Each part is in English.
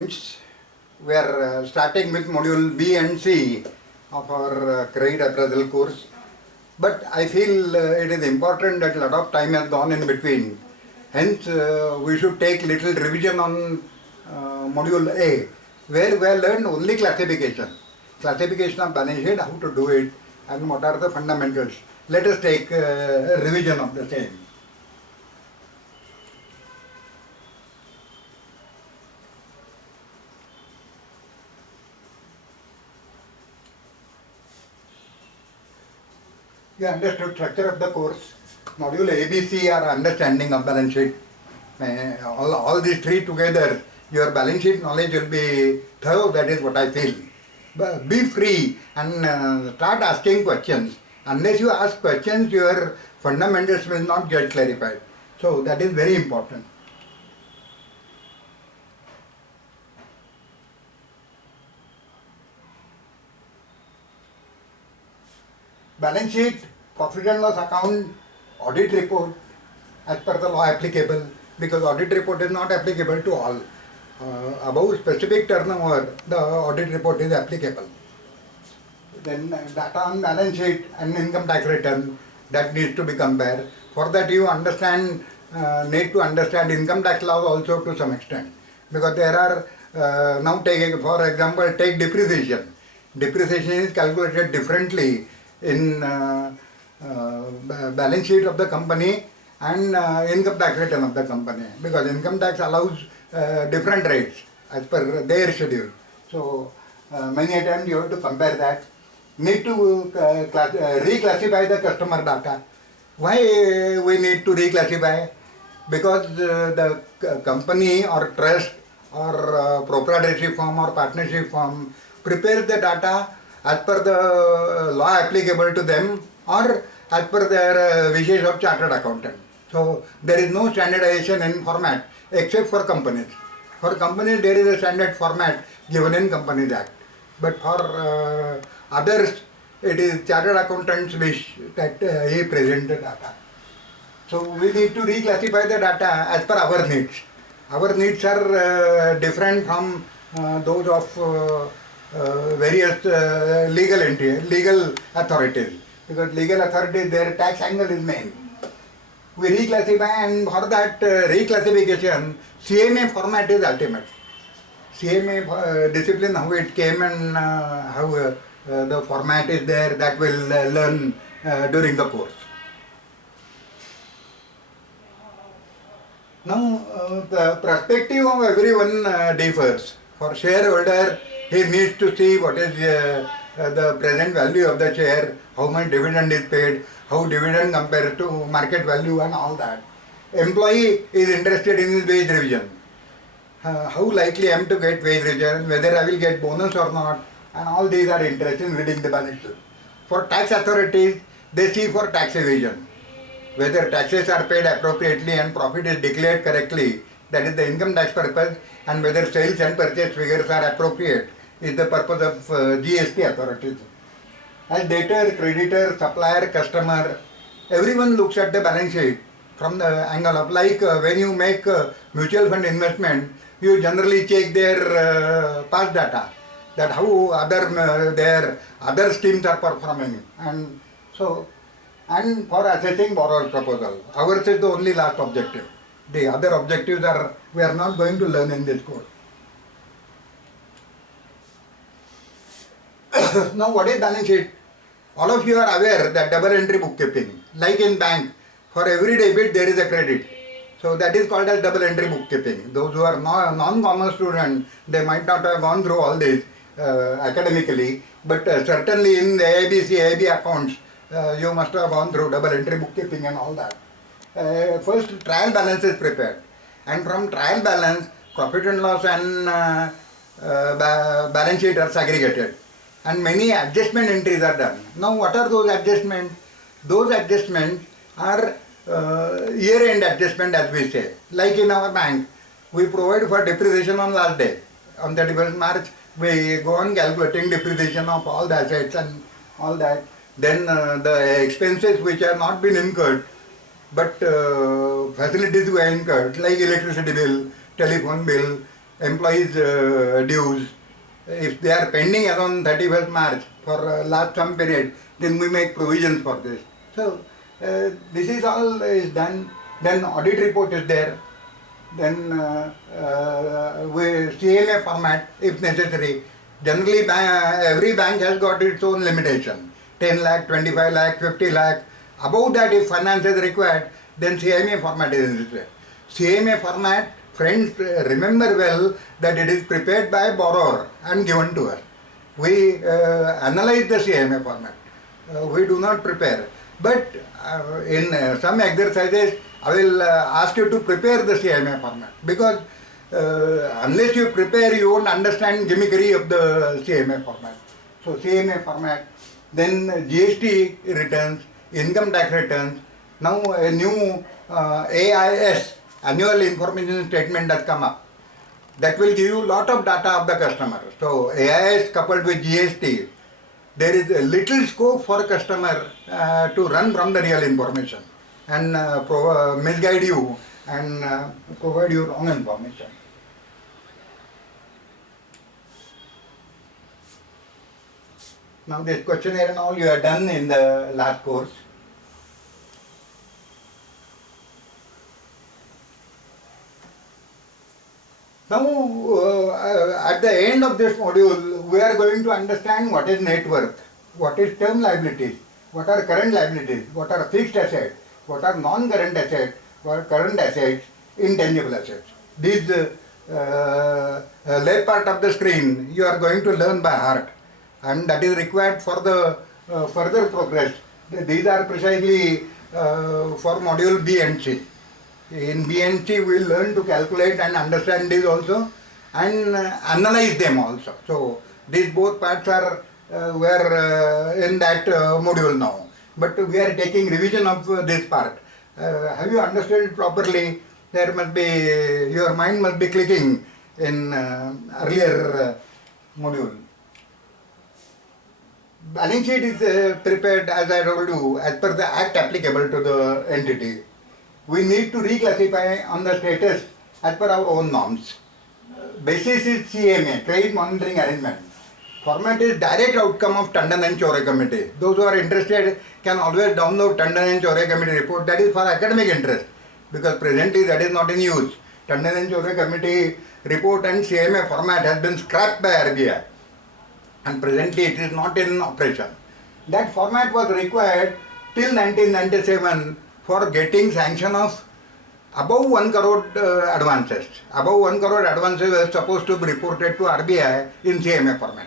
We are starting with module B and C of our credit appraisal course. But I feel it is important that a lot of time has gone in between. Hence, we should take little revision on module A, where we have learned only classification. Classification of balance sheet, how to do it, and what are the fundamentals. Let us take a revision of the same. You understood structure of the course. Module ABC are understanding of balance sheet. All these three together, your balance sheet knowledge will be thorough. That is what I feel. But be free and start asking questions. Unless you ask questions, your fundamentals will not get clarified. So that is very important. Balance sheet, profit and loss account, audit report as per the law applicable, because audit report is not applicable to all. Above specific turnover, the audit report is applicable. Then data on balance sheet and income tax return, that needs to be compared. For that you need to understand income tax law also to some extent, because there are now take, for example, take depreciation. Depreciation is calculated differently in balance sheet of the company and income tax return of the company, because income tax allows different rates as per their schedule. So many times you have to compare that. Need to reclassify the customer data. Why we need to reclassify? Because the company or trust or proprietorship firm or partnership firm prepares the data as per the law applicable to them or as per their wishes of chartered accountant. So there is no standardization in format except for companies. For companies there is a standard format given in Companies Act. But for others it is chartered accountant's wish that he present the data. So we need to reclassify the data as per our needs. Our needs are different from those of various legal authorities, because legal authorities, their tax angle is main. We reclassify, and for that reclassification, CMA format is ultimate. CMA discipline, how it came and how the format is there, that will learn during the course. Now, the perspective of everyone differs. For shareholder, he needs to see what is the present value of the share, how much dividend is paid, how dividend compares to market value and all that. Employee is interested in his wage revision. How likely I am to get wage revision, whether I will get bonus or not, and all these are interested in reading the balance sheet. For tax authorities, they see for tax evasion, whether taxes are paid appropriately and profit is declared correctly, that is the income tax purpose, and whether sales and purchase figures are appropriate is the purpose of GST authorities. As debtor, creditor, supplier, customer, everyone looks at the balance sheet from the angle of, like when you make mutual fund investment, you generally check their past data, that how their other schemes are performing, and so, and for assessing borrower's proposal. Ours is the only last objective. The other objectives are, we are not going to learn in this course. Now what is balance sheet? All of you are aware that double entry bookkeeping, like in bank, for every debit there is a credit. So that is called as double entry bookkeeping. Those who are non-commerce students, they might not have gone through all this academically, but certainly in the AIB accounts, you must have gone through double entry bookkeeping and all that. First trial balance is prepared, and from trial balance, profit and loss and balance sheet are segregated, and many adjustment entries are done. Now what are those adjustments? Those adjustments are year-end adjustment, as we say. Like in our bank, we provide for depreciation on last day. On 31st March, we go on calculating depreciation of all the assets and all that. Then the expenses which have not been incurred, but facilities were incurred, like electricity bill, telephone bill, employees' dues. If they are pending around 31st March for last some period, then we make provisions for this. So this is all is done. Then audit report is there. Then we CMA format if necessary. Generally, every bank has got its own limitation. 10 lakh, 25 lakh, 50 lakh. Above that, if finance is required, then CMA format is necessary. CMA format, friends, remember well that it is prepared by borrower and given to us. We analyze the CMA format. We do not prepare. But in some exercises, I will ask you to prepare the CMA format, because unless you prepare, you won't understand gimmickry of the CMA format. So CMA format, then GST returns, income tax returns. Now a new AIS, annual information statement, has come up. That will give you lot of data of the customer. So AIS coupled with GST, there is a little scope for customer to run from the real information and misguide you and provide you wrong information. Now this questionnaire and all you have done in the last course. Now at the end of this module, we are going to understand what is net worth, what is term liabilities, what are current liabilities, what are fixed assets, what are non-current assets, what are current assets, intangible assets. These left part of the screen you are going to learn by heart, and that is required for the further progress. These are precisely for module B and C. In B and C we will learn to calculate and understand these also and analyze them also. So these both parts are were in that module now. But we are taking revision of this part. Have you understood it properly? There must be, your mind must be clicking in earlier module. Balance sheet is prepared, as I told you, as per the act applicable to the entity. We need to reclassify on the status as per our own norms. Basis is CMA, Credit Monitoring Arrangement. Format is direct outcome of Tandon and Chore committee. Those who are interested can always download Tandon and Chore committee report. That is for academic interest, because presently that is not in use. Tandon and Chore committee report and CMA format has been scrapped by RBI, and presently it is not in operation. That format was required till 1997 for getting sanction of above 1 crore advances. Above 1 crore advances were supposed to be reported to RBI in CMA format,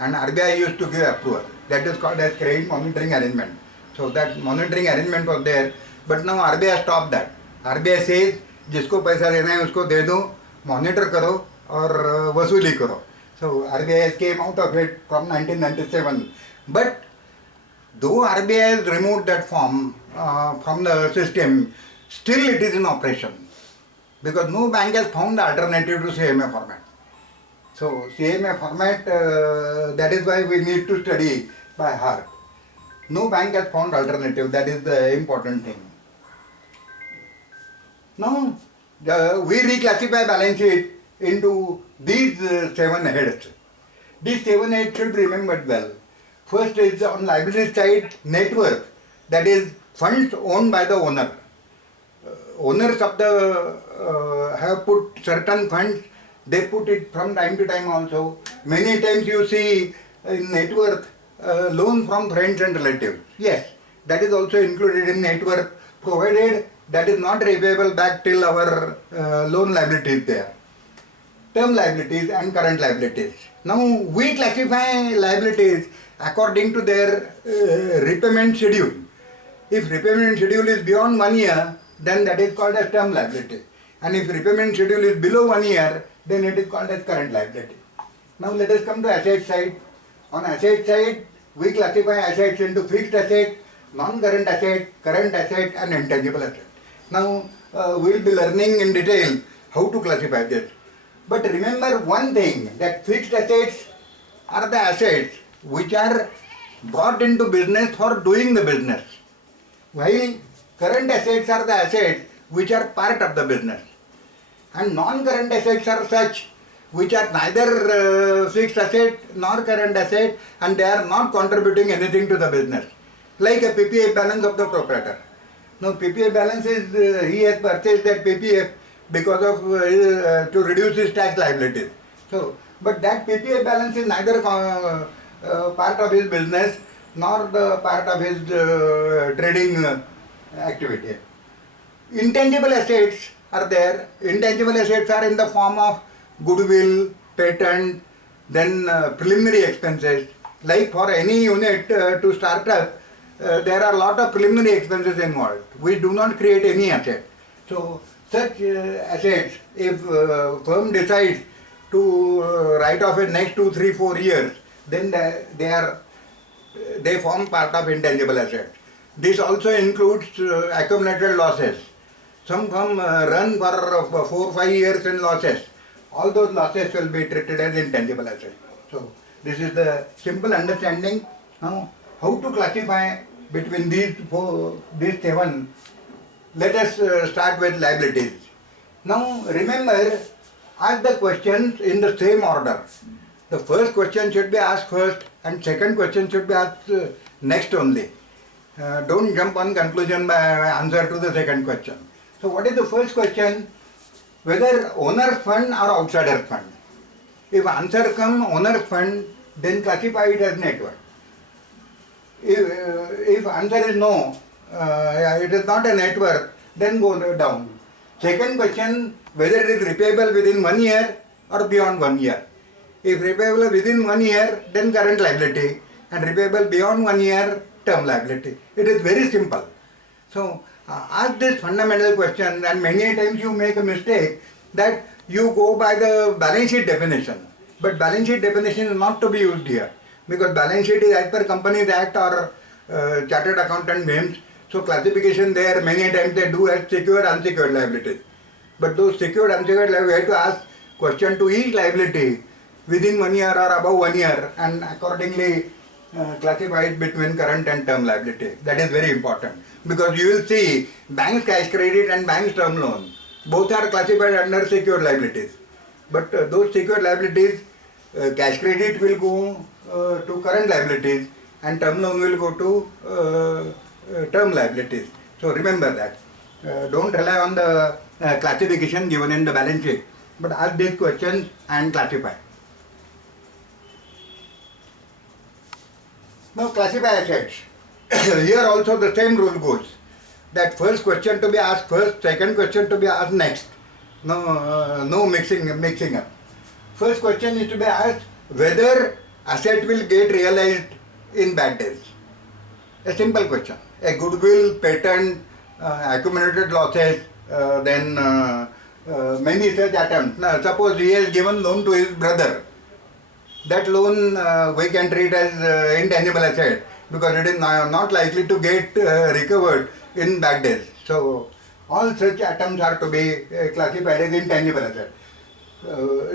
and RBI used to give approval. That is called as Credit Monitoring Arrangement. So that monitoring arrangement was there, but now RBI stopped that. RBI says, जिसको पैसा देना है उसको दे दो, monitor करो और वसूली करो. So RBI came out of it from 1997. But though RBI has removed that form from the system, still it is in operation, because no bank has found the alternative to CMA format. So CMA format, that is why we need to study by heart. No bank has found alternative, that is the important thing. Now, we reclassify balance sheet into these 7 heads. These 7 heads should be remembered well. First is on liability side, net worth, that is funds owned by the owner. Owners of the have put certain funds, they put it from time to time also. Many times you see in net worth loan from friends and relatives. Yes, that is also included in net worth, provided that is not repayable back till our loan liability is there. Term liabilities and current liabilities. Now we classify liabilities according to their repayment schedule. If repayment schedule is beyond 1 year, then that is called as term liability. And if repayment schedule is below 1 year, then it is called as current liability. Now let us come to asset side. On asset side, we classify assets into fixed asset, non-current asset, current asset and intangible asset. Now we will be learning in detail how to classify this. But remember one thing, that fixed assets are the assets which are brought into business for doing the business, while current assets are the assets which are part of the business. And non-current assets are such which are neither fixed asset nor current asset, and they are not contributing anything to the business, like a PPF balance of the proprietor. Now PPF balance is, he has purchased that PPF because of to reduce his tax liabilities. So, but that PPF balance is neither part of his business nor the part of his trading activity. Intangible assets are there. Intangible assets are in the form of goodwill, patent, then preliminary expenses. Like for any unit to start up, there are a lot of preliminary expenses involved. We do not create any asset. So such assets, if firm decides to write off in next 2, 3, 4 years, then they form part of intangible assets. This also includes accumulated losses. Some firm run for 4, 5 years in losses. All those losses will be treated as intangible assets. So this is the simple understanding. Now, how to classify between these 7? Let us start with liabilities. Now remember, ask the questions in the same order. The first question should be asked first and second question should be asked next only. Don't jump on conclusion by answer to the second question. So what is the first question? Whether owner's fund or outsider's fund. If answer come owner's fund, then classify it as net worth. If answer is no, it is not a net worth, then go down. Second question, whether it is repayable within 1 year or beyond 1 year. If repayable within 1 year, then current liability, and repayable beyond 1 year, term liability. It is very simple. So ask this fundamental question, and many times you make a mistake that you go by the balance sheet definition. But balance sheet definition is not to be used here, because balance sheet is as per Companies Act or Chartered Accountant names. So classification there, many times they do as secured, unsecured liabilities. But those secured, unsecured liabilities, we have to ask question to each liability within 1 year or above 1 year, and accordingly classify it between current and term liability. That is very important, because you will see bank's cash credit and bank's term loan, both are classified under secured liabilities. But those secured liabilities, cash credit will go to current liabilities and term loan will go to term liabilities. So remember that. Don't rely on the classification given in the balance sheet, but ask these questions and classify. Now classify assets. Here also the same rule goes, that first question to be asked first, second question to be asked next. No mixing up. First question is to be asked whether asset will get realized in bad days. A simple question. A goodwill, patent, accumulated losses, then many such items. Now, suppose he has given loan to his brother. That loan we can treat as intangible asset, because it is not likely to get recovered in bad days. So all such items are to be classified as intangible asset.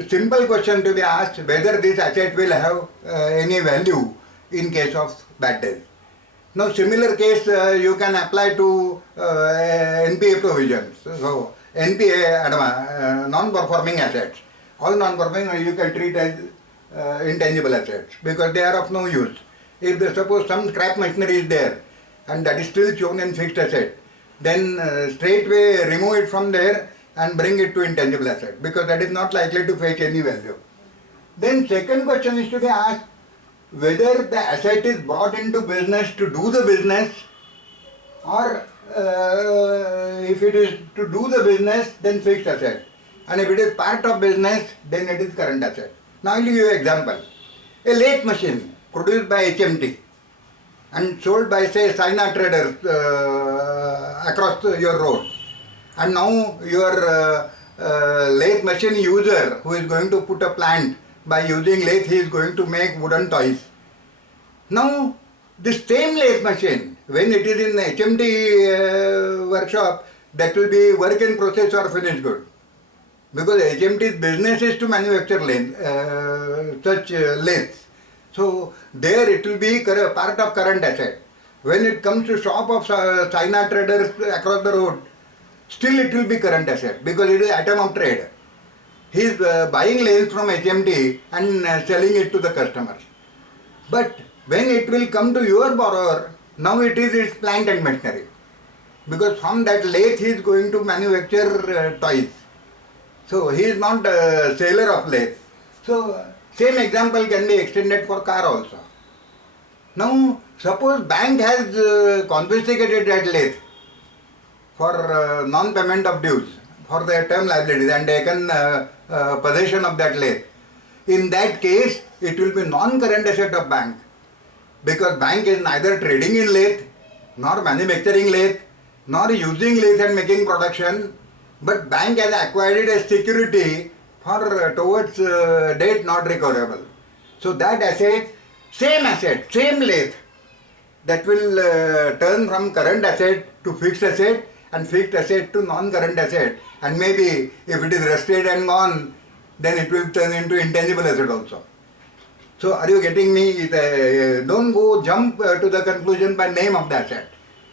Simple question to be asked, whether this asset will have any value in case of bad days. Now similar case you can apply to NPA provisions. So NPA, non-performing assets. All non-performing you can treat as intangible assets, because they are of no use. If suppose some scrap machinery is there and that is still shown in fixed asset, then straightway remove it from there and bring it to intangible asset, because that is not likely to fetch any value. Then second question is to be asked, whether the asset is brought into business to do the business, or if it is to do the business, then fixed asset, and if it is part of business, then it is current asset. Now I will give you an example. A lathe machine produced by HMT and sold by say China traders across your road, and now your lathe machine user who is going to put a plant, by using lathe he is going to make wooden toys. Now this same lathe machine, when it is in HMT workshop, that will be work in process or finished good, because HMT's business is to manufacture such lathes. So there it will be part of current asset. When it comes to shop of China traders across the road, still it will be current asset, because it is item of trade. He is buying lens from HMT and selling it to the customers. But when it will come to your borrower, now it is its plant and machinery. Because from that lathe he is going to manufacture toys. So he is not a seller of lathe. So same example can be extended for car also. Now suppose bank has confiscated that lathe for non-payment of dues for their term liabilities and taken possession of that lathe. In that case, it will be non-current asset of bank, because bank is neither trading in lathe, nor manufacturing lathe, nor using lathe and making production, but bank has acquired it as security for towards debt not recoverable. So that asset, same lathe, that will turn from current asset to fixed asset and fixed asset to non-current asset, and maybe if it is rusted and gone, then it will turn into intangible asset also. So are you getting me? Don't go jump to the conclusion by name of the asset.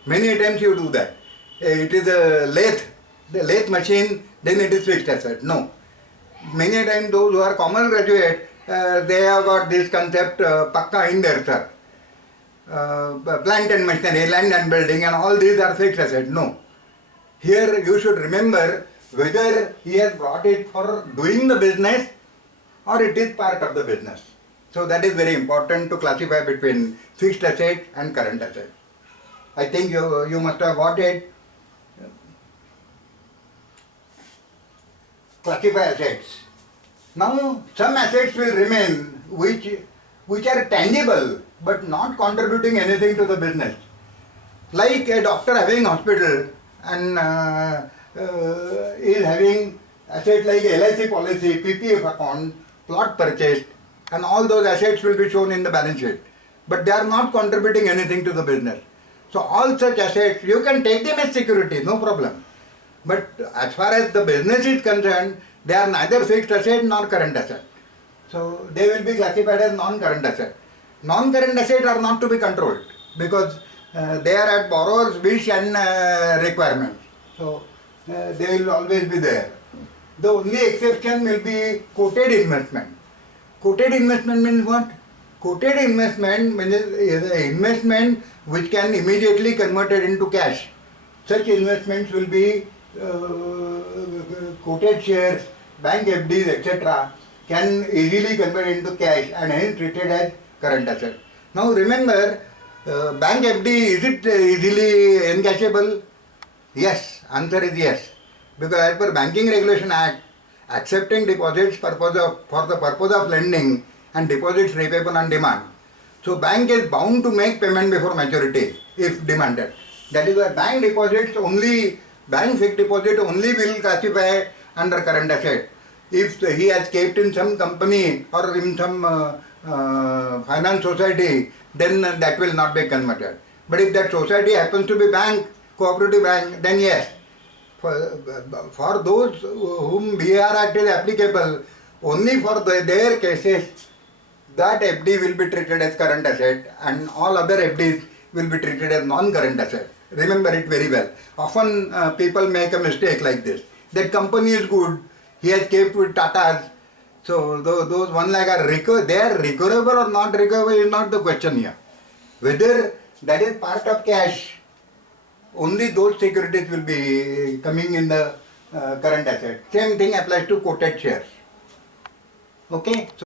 Many times you do that. It is a lathe, the lathe machine, then it is fixed asset. No. Many times those who are common graduate, they have got this concept pakka in there, sir. Plant and machinery, land and building, and all these are fixed assets. No. Here you should remember whether he has brought it for doing the business or it is part of the business. So that is very important to classify between fixed asset and current asset. I think you must have got it. Classify assets. Now some assets will remain which are tangible but not contributing anything to the business. Like a doctor having hospital and is having assets like LIC policy, PPF account, plot purchased, and all those assets will be shown in the balance sheet. But they are not contributing anything to the business. So all such assets, you can take them as security, no problem. But as far as the business is concerned, they are neither fixed asset nor current asset. So they will be classified as non-current asset. Non-current assets are not to be controlled because they are at borrower's wish and requirement. So they will always be there. The only exception will be quoted investment. Quoted investment means what? Quoted investment means an investment which can immediately converted into cash. Such investments will be quoted shares, bank FDs, etc. can easily convert into cash and hence treated as current asset. Now remember, bank FD, is it easily encashable? Yes, answer is yes. Because as per Banking Regulation Act, accepting deposits for the purpose of lending and deposits repayable on demand. So bank is bound to make payment before maturity if demanded. That is why bank fixed deposit only will classify under current asset. If he has kept in some company or in some finance society, then that will not be converted. But if that society happens to be bank, cooperative bank, then yes. For those whom BAR Act is applicable, only for their cases, that FD will be treated as current asset and all other FDs will be treated as non-current asset. Remember it very well. Often people make a mistake like this. That company is good, he has kept with Tatas, so those 1 lakh are they are recoverable or not recoverable is not the question here. Whether that is part of cash, only those securities will be coming in the current asset. Same thing applies to quoted shares. Okay.